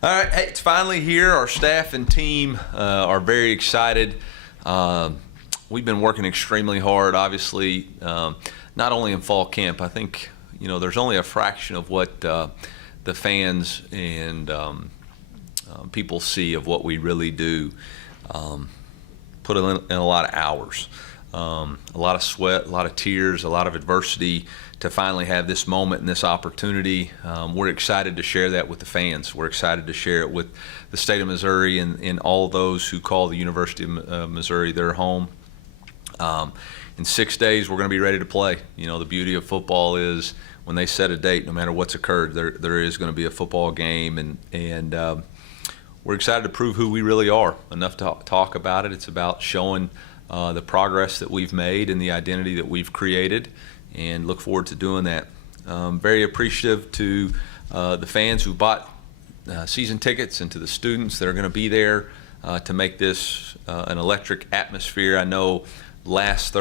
All right, hey, it's finally here. Our staff and team are very excited. We've been working extremely hard, obviously, not only in fall camp. I think, there's only a fraction of what the fans and people see of what we really do. Put in a lot of hours, a lot of sweat, a lot of tears, a lot of adversity to finally have this moment and this opportunity. We're excited to share that with the fans. We're excited to share it with the state of Missouri and all those who call the University of Missouri their home. In 6 days, we're going to be ready to play. The beauty of football is when they set a date, no matter what's occurred, there is going to be a football game, and we're excited to prove who we really are. Enough to talk about it. It's about showing the progress that we've made and the identity that we've created, and look forward to doing that. Very appreciative to the fans who bought season tickets and to the students that are going to be there to make this an electric atmosphere. I know last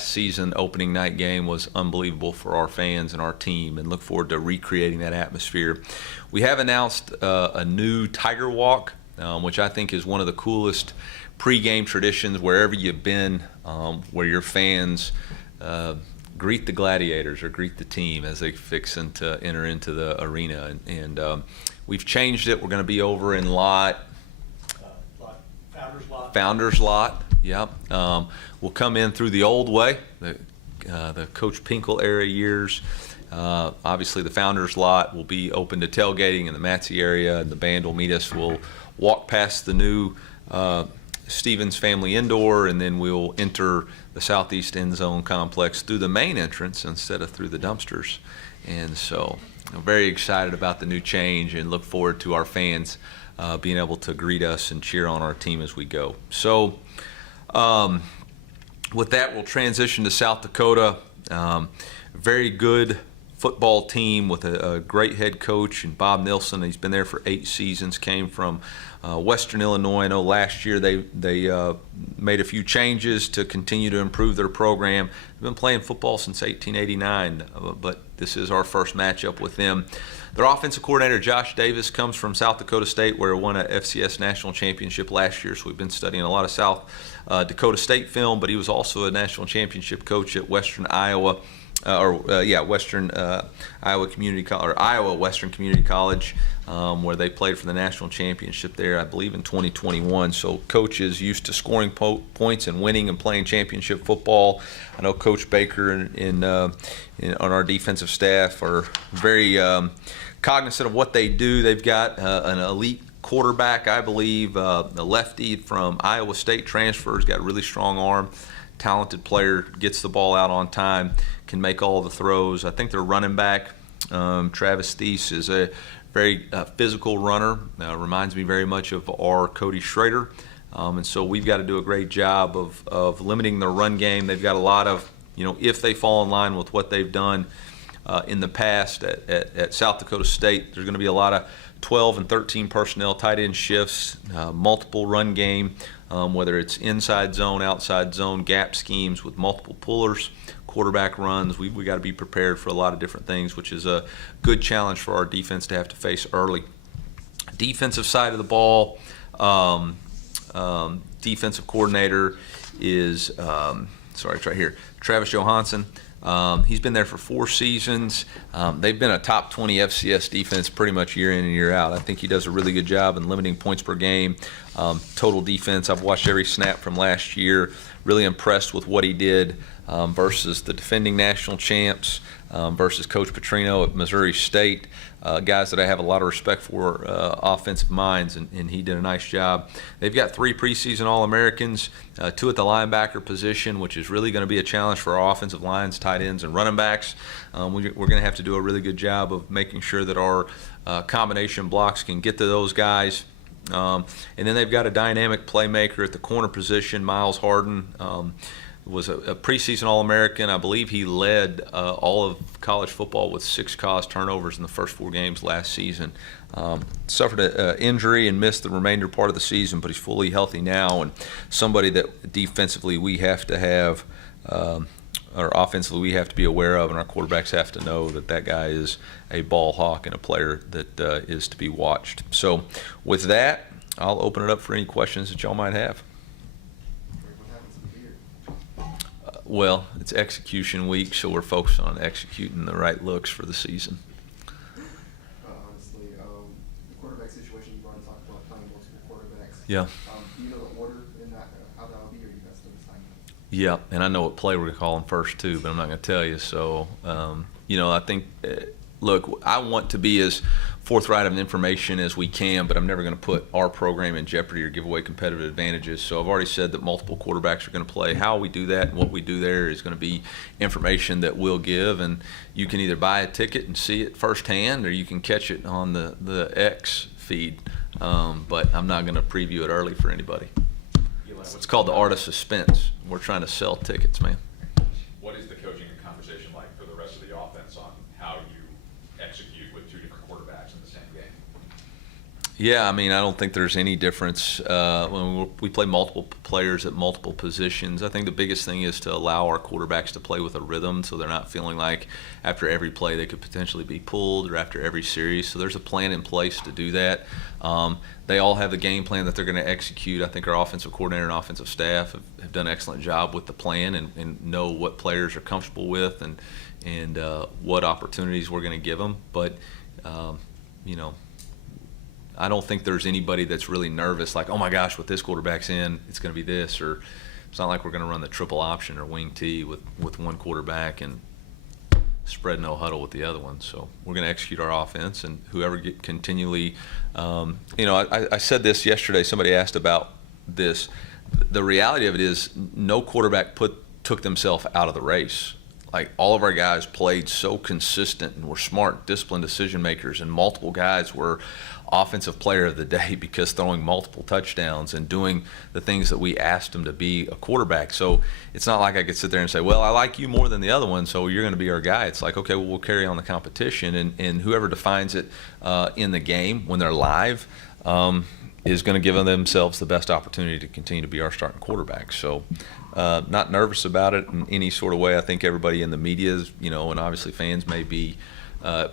season opening night game was unbelievable for our fans and our team, and look forward to recreating that atmosphere. We have announced a new Tiger Walk, which I think is one of the coolest pregame traditions wherever you've been, where your fans greet the Gladiators or greet the team as they fix to enter into the arena. And we've changed it. We're going to be over in Founders Lot. Yep. We'll come in through the old way, the Coach Pinkel era years. Obviously, the Founders Lot will be open to tailgating in the Matsey area, and the band will meet us. We'll walk past the new Stevens Family Indoor, and then we'll enter the southeast end zone complex through the main entrance instead of through the dumpsters. And so I'm very excited about the new change and look forward to our fans being able to greet us and cheer on our team as we go. So with that, we'll transition to South Dakota. Very good football team with a great head coach, and Bob Nilsson. He's been there for 8 seasons, came from Western Illinois. I know last year they made a few changes to continue to improve their program. They've been playing football since 1889, but this is our first matchup with them. Their offensive coordinator, Josh Davis, comes from South Dakota State, where he won a FCS national championship last year, so we've been studying a lot of South Dakota State film, but he was also a national championship coach at Western Iowa. Western Iowa Community College, or Iowa Western Community College, where they played for the national championship there, I believe, in 2021. So Coach is used to scoring points and winning and playing championship football. I know Coach Baker on our defensive staff are very cognizant of what they do. They've got an elite quarterback, I believe, a lefty from Iowa State transfers, got a really strong arm. Talented player, gets the ball out on time, can make all the throws. I think their running back, Travis Thies, is a very physical runner. Reminds me very much of our Cody Schrader. And so we've got to do a great job of limiting their run game. They've got a lot of, if they fall in line with what they've done in the past at South Dakota State, there's going to be a lot of 12 and 13 personnel, tight end shifts, multiple run game, whether it's inside zone, outside zone, gap schemes with multiple pullers, quarterback runs. We got to be prepared for a lot of different things, which is a good challenge for our defense to have to face early. Defensive side of the ball, defensive coordinator is, it's right here, Travis Johansson. He's been there for 4 seasons. They've been a top 20 FCS defense pretty much year in and year out. I think he does a really good job in limiting points per game. Total defense, I've watched every snap from last year. Really impressed with what he did versus the defending national champs, versus Coach Petrino at Missouri State. Guys that I have a lot of respect for, offensive minds, and he did a nice job. They've got 3 preseason All-Americans, 2 at the linebacker position, which is really going to be a challenge for our offensive lines, tight ends, and running backs. We're going to have to do a really good job of making sure that our combination blocks can get to those guys. And then they've got a dynamic playmaker at the corner position, Miles Harden. Was a preseason All-American. I believe he led all of college football with 6 caused turnovers in the first 4 games last season. Suffered an injury and missed the remainder part of the season, but he's fully healthy now, and somebody that defensively we have to have or offensively we have to be aware of, and our quarterbacks have to know that guy is a ball hawk and a player that is to be watched. So with that, I'll open it up for any questions that y'all might have. Well, it's execution week, so we're focused on executing the right looks for the season. Honestly, the quarterback situation, you've already talked about playing multiple quarterbacks. Yeah. Do you know the order in that, how that'll be, or you guys still deciding? Yeah, and I know what play we're calling first too, but I'm not going to tell you. So, I think, look, I want to be as forthright of information as we can, but I'm never going to put our program in jeopardy or give away competitive advantages. So I've already said that multiple quarterbacks are going to play. How we do that and what we do there is going to be information that we'll give, and you can either buy a ticket and see it firsthand, or you can catch it on the X feed. But I'm not going to preview it early for anybody. It's called the art of suspense. We're trying to sell tickets, man. What is the coaching and conversation like for the rest of the offense on how you execute with two different quarterbacks in the same game? Yeah, I mean, I don't think there's any difference when we play multiple players at multiple positions. I think the biggest thing is to allow our quarterbacks to play with a rhythm, so they're not feeling like after every play they could potentially be pulled, or after every series. So there's a plan in place to do that. They all have the game plan that they're going to execute. I think our offensive coordinator and offensive staff have done an excellent job with the plan and know what players are comfortable with and what opportunities we're going to give them. But, I don't think there's anybody that's really nervous, like, oh my gosh, with this quarterback's in, it's going to be this, or it's not like we're going to run the triple option or wing T with one quarterback and spread no huddle with the other one. So we're going to execute our offense, and whoever continually, I said this yesterday, somebody asked about this. The reality of it is no quarterback took themselves out of the race. Like, all of our guys played so consistent and were smart, disciplined decision makers, and multiple guys were offensive player of the day because throwing multiple touchdowns and doing the things that we asked them to be a quarterback. So it's not like I could sit there and say, well, I like you more than the other one, so you're going to be our guy. It's like, okay, well, we'll carry on the competition, and whoever defines it in the game when they're live is going to give themselves the best opportunity to continue to be our starting quarterback. So not nervous about it in any sort of way. I think everybody in the media is, and obviously fans may be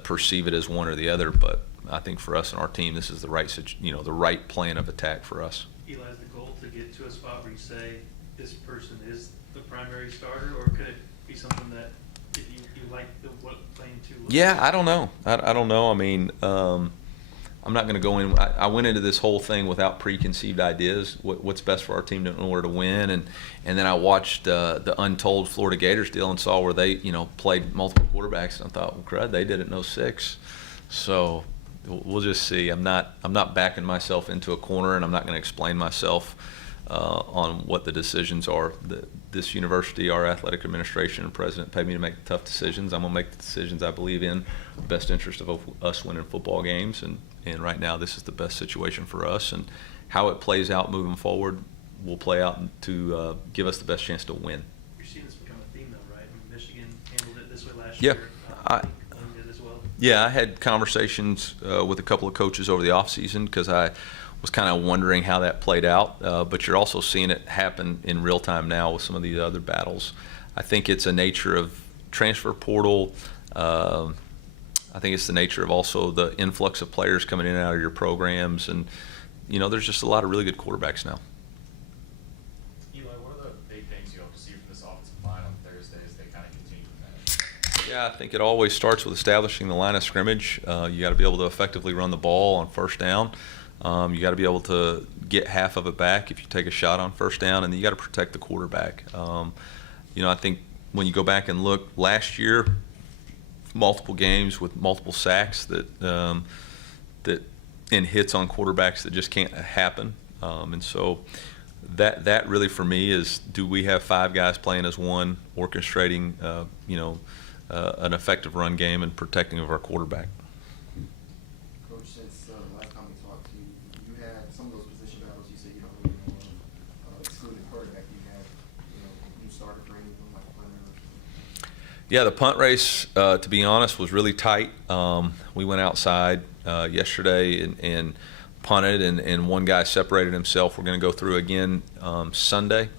perceive it as one or the other, but I think for us and our team, this is the right plan of attack for us. Eli, is the goal to get to a spot where you say this person is the primary starter, or could it be something that if you like what playing to? Yeah, I don't know. I don't know. I mean, I'm not going to go in. I went into this whole thing without preconceived ideas. What's best for our team in order to win, and then I watched the Untold Florida Gators deal and saw where they played multiple quarterbacks, and I thought, well, crud, they did it in 06. So we'll just see. I'm not backing myself into a corner, and I'm not going to explain myself on what the decisions are. This university, our athletic administration and president paid me to make tough decisions. I'm going to make the decisions I believe in the best interest of us winning football games, and right now this is the best situation for us, and how it plays out moving forward will play out to give us the best chance to win. You're seeing this become a theme though, right? I mean, Michigan handled it this way last Yeah. year. Did as well. Yeah, I had conversations with a couple of coaches over the offseason because I was kind of wondering how that played out. But you're also seeing it happen in real time now with some of these other battles. I think it's a nature of transfer portal. I think it's the nature of also the influx of players coming in and out of your programs. And, there's just a lot of really good quarterbacks now. Eli, what are the big things you hope to see from this offensive line on Thursday as they kind of continue to finish? Yeah, I think it always starts with establishing the line of scrimmage. You got to be able to effectively run the ball on first down. You got to be able to get half of it back if you take a shot on first down, and then you got to protect the quarterback. I think when you go back and look last year, multiple games with multiple sacks that and hits on quarterbacks that just can't happen. And so that really for me is, do we have five guys playing as one, orchestrating an effective run game and protecting of our quarterback? Coach, since the last time we talked to you, you had some of those position battles you said you don't really know of, excluding the quarterback. You had, a new starter for any of them, like a punter. Yeah, the punt race, to be honest, was really tight. We went outside yesterday and punted, and one guy separated himself. We're going to go through again Sunday.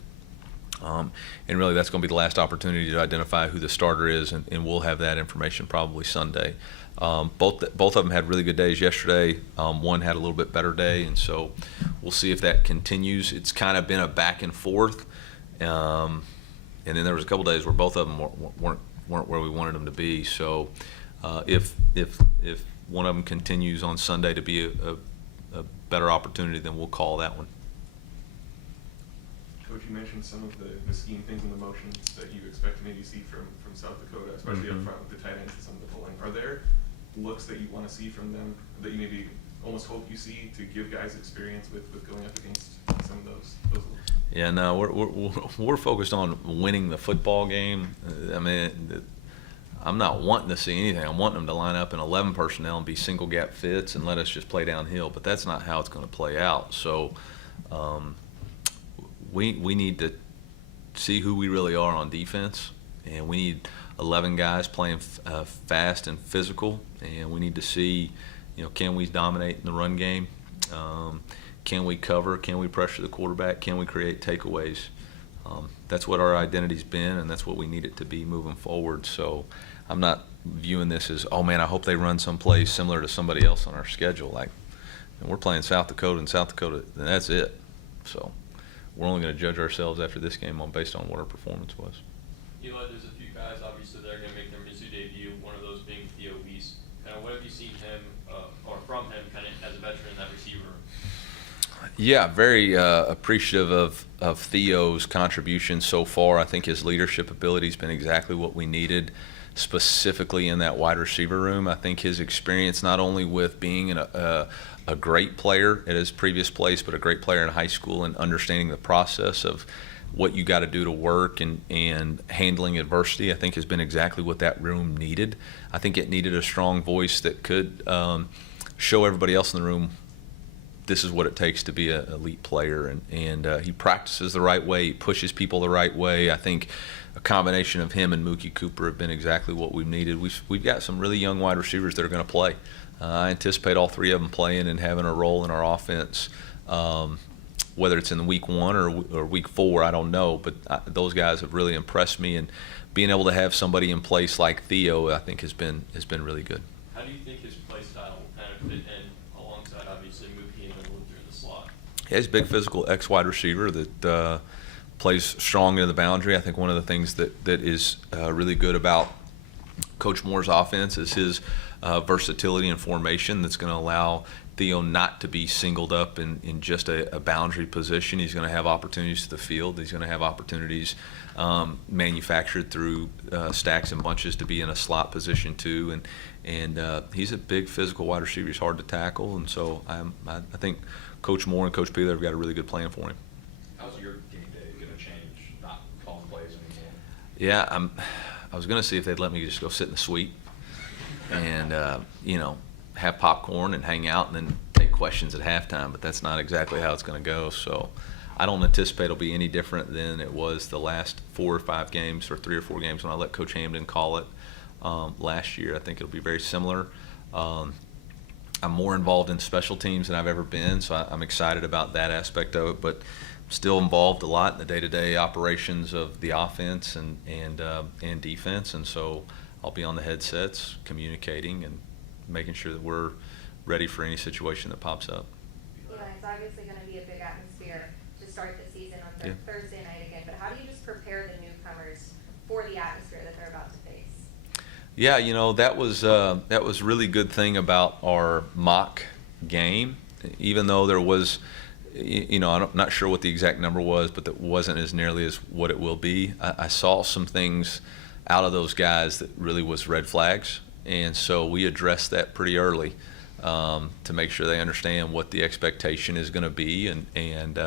And really, that's going to be the last opportunity to identify who the starter is, and we'll have that information probably Sunday. Both of them had really good days yesterday. One had a little bit better day, and so we'll see if that continues. It's kind of been a back and forth, and then there was a couple days where both of them weren't where we wanted them to be. So if one of them continues on Sunday to be a better opportunity, then we'll call that one. Coach, you mentioned some of the scheme things and the motions that you expect to maybe see from South Dakota, especially up front with the tight ends and some of the pulling. Are there looks that you want to see from them that you maybe almost hope you see to give guys experience with going up against some of those looks? Yeah, no, we're focused on winning the football game. I mean, I'm not wanting to see anything. I'm wanting them to line up in 11 personnel and be single gap fits and let us just play downhill. But that's not how it's going to play out. So we need to see who we really are on defense, and we need 11 guys playing fast and physical, and we need to see, can we dominate in the run game? Can we cover? Can we pressure the quarterback? Can we create takeaways? That's what our identity's been, and that's what we need it to be moving forward. So I'm not viewing this as, oh man, I hope they run someplace similar to somebody else on our schedule. Like, we're playing South Dakota, and that's it. So we're only going to judge ourselves after this game based on what our performance was. Eli, there's a few guys obviously that are going to make their Mizzou debut. One of those being Theo Weiss. Kind of what have you seen him or from him, kind of as a veteran in that receiver room? Yeah, very appreciative of Theo's contribution so far. I think his leadership ability has been exactly what we needed, specifically in that wide receiver room. I think his experience, not only with being a great player at his previous place, but a great player in high school and understanding the process of what you got to do to work and handling adversity, I think has been exactly what that room needed. I think it needed a strong voice that could show everybody else in the room this is what it takes to be an elite player, and he practices the right way, he pushes people the right way. I think a combination of him and Mookie Cooper have been exactly what we've needed. We've got some really young wide receivers that are going to play. I anticipate all three of them playing and having a role in our offense. Whether it's in week 1 or week 4, I don't know, but those guys have really impressed me, and being able to have somebody in place like Theo, I think has been really good. How do you think his play style will kind of fit in alongside obviously Mookie and Luther in the slot? Yeah, he's a big physical ex-wide receiver that plays strong into the boundary. I think one of the things that is really good about Coach Moore's offense is his versatility and formation that's going to allow Theo not to be singled up in just a boundary position. He's going to have opportunities to the field. He's going to have opportunities manufactured through stacks and bunches to be in a slot position too. And he's a big physical wide receiver. He's hard to tackle, and so I think Coach Moore and Coach Peeler have got a really good plan for him. How's your game day going to change, not calling plays anymore? Yeah, I was going to see if they'd let me just go sit in the suite and have popcorn and hang out and then take questions at halftime, but that's not exactly how it's going to go. So I don't anticipate it'll be any different than it was the last 4 or 5 games or 3 or 4 games when I let Coach Hamden call it last year. I think it'll be very similar. I'm more involved in special teams than I've ever been, so I'm excited about that aspect of it, but still involved a lot in the day-to-day operations of the offense and defense, and so I'll be on the headsets communicating and making sure that we're ready for any situation that pops up. Eli, it's obviously going to be a big atmosphere to start the season on Thursday night again, but how do you just prepare the newcomers for the atmosphere that they're about to face? Yeah, that was really good thing about our mock game, even though there was, I'm not sure what the exact number was, but that wasn't as nearly as what it will be. I saw some things out of those guys that really was red flags. And so we addressed that pretty early to make sure they understand what the expectation is going to be and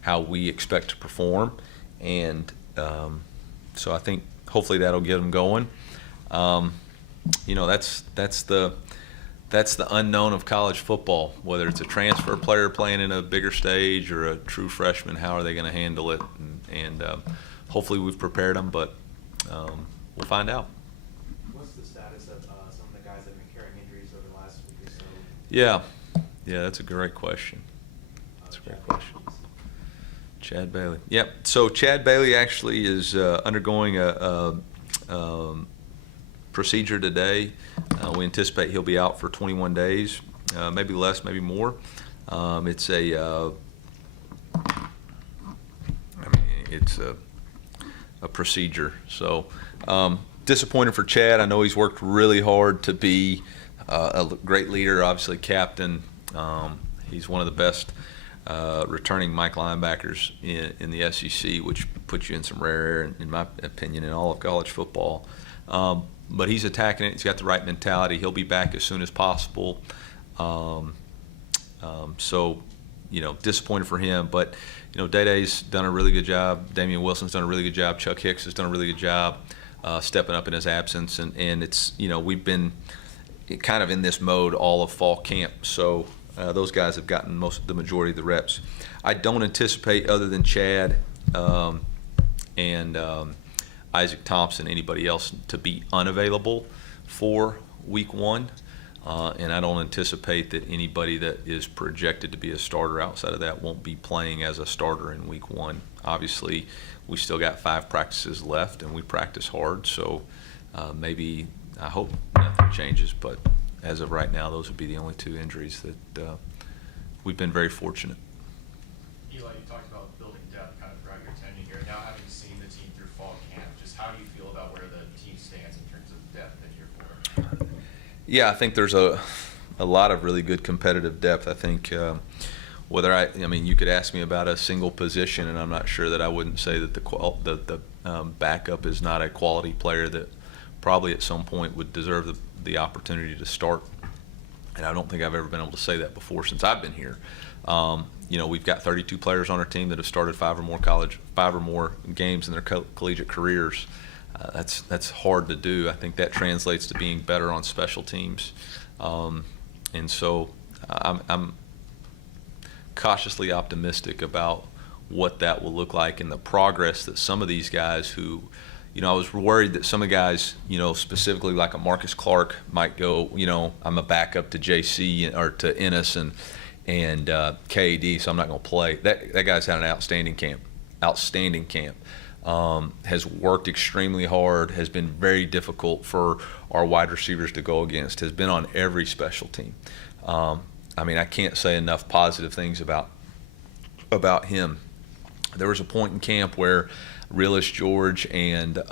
how we expect to perform. And so I think hopefully that'll get them going. That's the unknown of college football. Whether it's a transfer player playing in a bigger stage or a true freshman, how are they going to handle it? And hopefully we've prepared them, but we'll find out. What's the status of some of the guys that have been carrying injuries over the last week or so? Yeah, that's a great question. That's a great question. Chad Bailey. Yep. So Chad Bailey actually is undergoing a procedure today. We anticipate he'll be out for 21 days, maybe less, maybe more. It's a procedure. So disappointed for Chad. I know he's worked really hard to be a great leader, obviously captain. He's one of the best returning Mike linebackers in the SEC, which puts you in some rare air, in my opinion, in all of college football. But he's attacking it. He's got the right mentality. He'll be back as soon as possible. So, disappointed for him. But, Day-Day's done a really good job. Damian Wilson's done a really good job. Chuck Hicks has done a really good job stepping up in his absence. And it's, we've been kind of in this mode all of fall camp. So those guys have gotten the majority of the reps. I don't anticipate, other than Chad and Isaac Thompson, anybody else to be unavailable for week 1. And I don't anticipate that anybody that is projected to be a starter outside of that won't be playing as a starter in week 1. Obviously, we still got 5 practices left, and we practice hard. So maybe, I hope nothing changes. But as of right now, those would be the only 2 injuries that we've been very fortunate. Eli, you talked about building depth kind of throughout your tenure here. Now, having seen the team through fall camp, just how do you feel about where the team stands in terms of depth in year 4? Yeah, I think there's a lot of really good competitive depth. I think you could ask me about a single position, and I'm not sure that I wouldn't say that the backup is not a quality player that probably at some point would deserve the opportunity to start. And I don't think I've ever been able to say that before since I've been here. We've got 32 players on our team that have started 5 or more games in their collegiate careers. That's hard to do. I think that translates to being better on special teams. And so I'm cautiously optimistic about what that will look like and the progress that some of these guys who, I was worried that some of the guys, specifically like a Marcus Clark might go, I'm a backup to JC or to Ennis and KD, so I'm not going to play. That guy's had an outstanding camp. Has worked extremely hard, has been very difficult for our wide receivers to go against, has been on every special team. I can't say enough positive things about him. There was a point in camp where Realist George and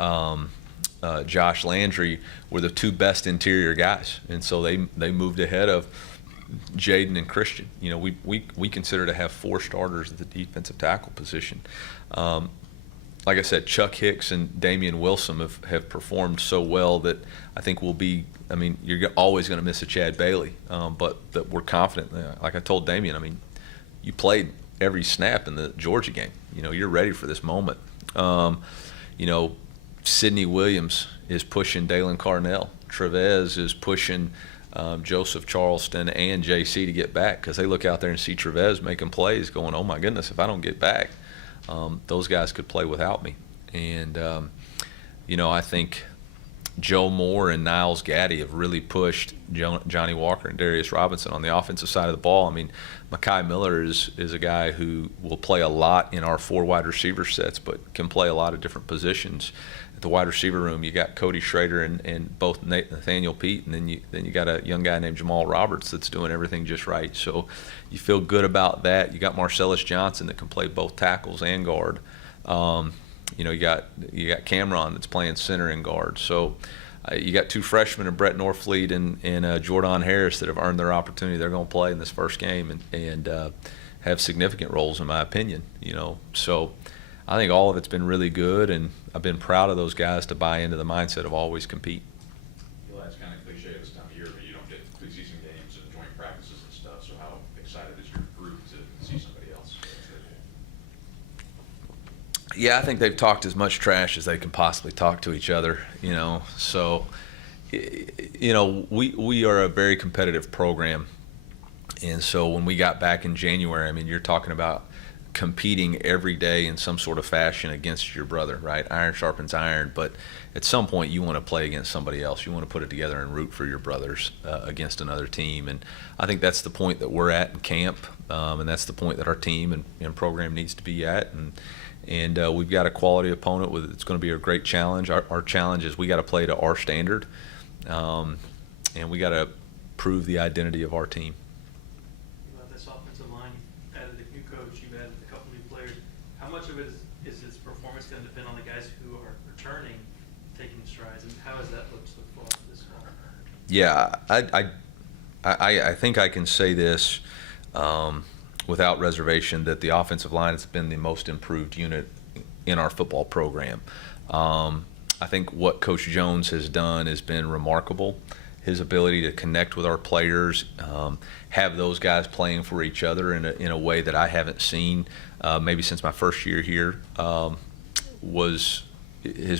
Josh Landry were the 2 best interior guys, and so they moved ahead of Jaden and Christian. We consider to have 4 starters at the defensive tackle position. Like I said, Chuck Hicks and Damian Wilson have performed so well that I think we'll be. You're always going to miss a Chad Bailey, but that we're confident. Like I told Damian, you played every snap in the Georgia game. You're ready for this moment. Sidney Williams is pushing Dalen Carnell. Trevez is pushing Joseph Charleston and JC to get back because they look out there and see Trevez making plays going, oh my goodness, if I don't get back, those guys could play without me. And, I think Joe Moore and Niles Gaddy have really pushed Johnny Walker and Darius Robinson on the offensive side of the ball. Mekhi Miller is a guy who will play a lot in our 4 wide receiver sets, but can play a lot of different positions. At the wide receiver room, you got Cody Schrader and both Nathaniel Pete, and then you got a young guy named Jamal Roberts that's doing everything just right. So you feel good about that. You got Marcellus Johnson that can play both tackles and guard. You got Cameron that's playing center and guard. So you got 2 freshmen, and Brett Norfleet and Jordan Harris, that have earned their opportunity. They're going to play in this first game and have significant roles, in my opinion. So I think all of it's been really good, and I've been proud of those guys to buy into the mindset of always compete. Well, that's kind of cliche this time of year, but you don't get preseason games and joint practices and stuff. So how excited is your group to see somebody else? Yeah, I think they've talked as much trash as they can possibly talk to each other, So, we are a very competitive program. And so when we got back in January, you're talking about competing every day in some sort of fashion against your brother, right? Iron sharpens iron, but at some point you want to play against somebody else. You want to put it together and root for your brothers against another team. And I think that's the point that we're at in camp, and that's the point that our team and program needs to be at. And we've got a quality opponent it's going to be a great challenge. Our challenge is we got to play to our standard, and we got to prove the identity of our team. About this offensive line, you added a new coach, you've added a couple new players. How much of it is its performance going to depend on the guys who are returning, taking strides, and how has that looked so far this fall? Yeah, I think I can say this without reservation that the offensive line has been the most improved unit in our football program. I think what Coach Jones has done has been remarkable. His ability to connect with our players, have those guys playing for each other in a way that I haven't seen maybe since my first year here has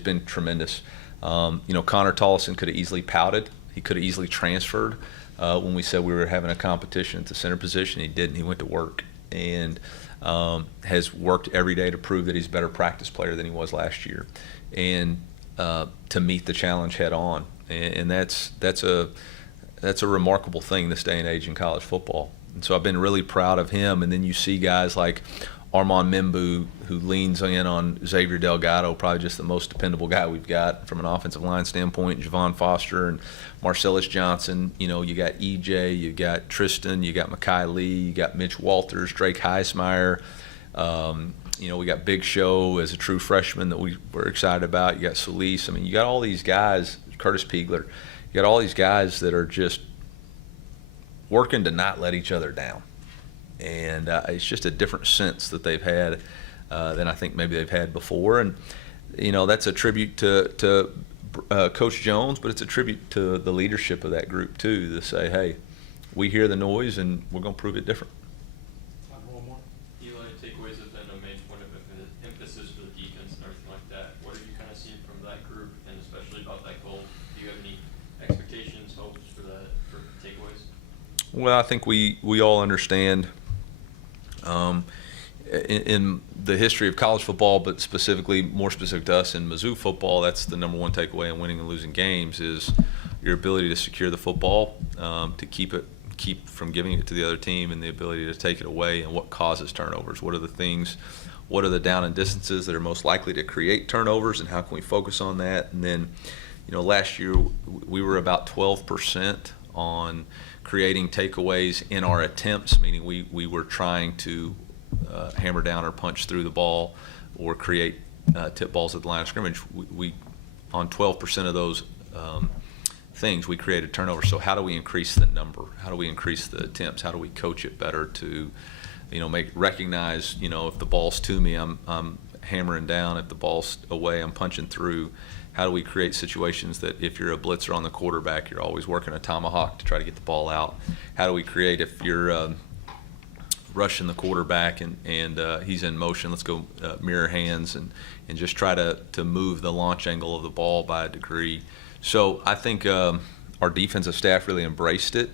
been tremendous. Connor Tollison could have easily pouted. He could have easily transferred when we said we were having a competition at the center position. He didn't. He went to work and has worked every day to prove that he's a better practice player than he was last year, and to meet the challenge head on. And that's a remarkable thing this day and age in college football. And so I've been really proud of him. And then you see guys like Armand Membu, who leans in on Xavier Delgado, probably just the most dependable guy we've got from an offensive line standpoint. Javon Foster and Marcellus Johnson. You got EJ, you got Tristan, you got Mekhi Lee, you got Mitch Walters, Drake Heismeyer. We got Big Show as a true freshman that we were excited about. You got Solis. I mean, you got all these guys, Curtis Piegler. You got all these guys that are just working to not let each other down. And it's just a different sense that they've had than I think maybe they've had before. And, that's a tribute to Coach Jones, but it's a tribute to the leadership of that group, too, to say, hey, we hear the noise and we're going to prove it different. Eli, takeaways have been a main point of emphasis for the defense and everything like that. What have you kind of seen from that group, and especially about that goal? Do you have any expectations, hopes for takeaways? Well, I think we all understand in the history of college football, but more specific to us in Mizzou football, that's the number one takeaway in winning and losing games is your ability to secure the football, to keep from giving it to the other team, and the ability to take it away, and what causes turnovers. What are the down and distances that are most likely to create turnovers, and how can we focus on that? And then, last year we were about 12% on creating takeaways in our attempts, meaning we were trying to hammer down or punch through the ball or create tip balls at the line of scrimmage. We on 12% of those things, we created turnovers. So how do we increase the number? How do we increase the attempts? How do we coach it better to, recognize, if the ball's to me, I'm hammering down. If the ball's away, I'm punching through. How do we create situations that if you're a blitzer on the quarterback, you're always working a tomahawk to try to get the ball out? How do we create if you're rushing the quarterback and he's in motion, let's go mirror hands and just try to move the launch angle of the ball by a degree. So I think our defensive staff really embraced it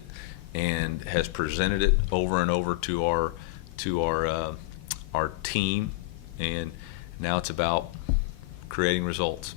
and has presented it over and over to our team, and now it's about creating results.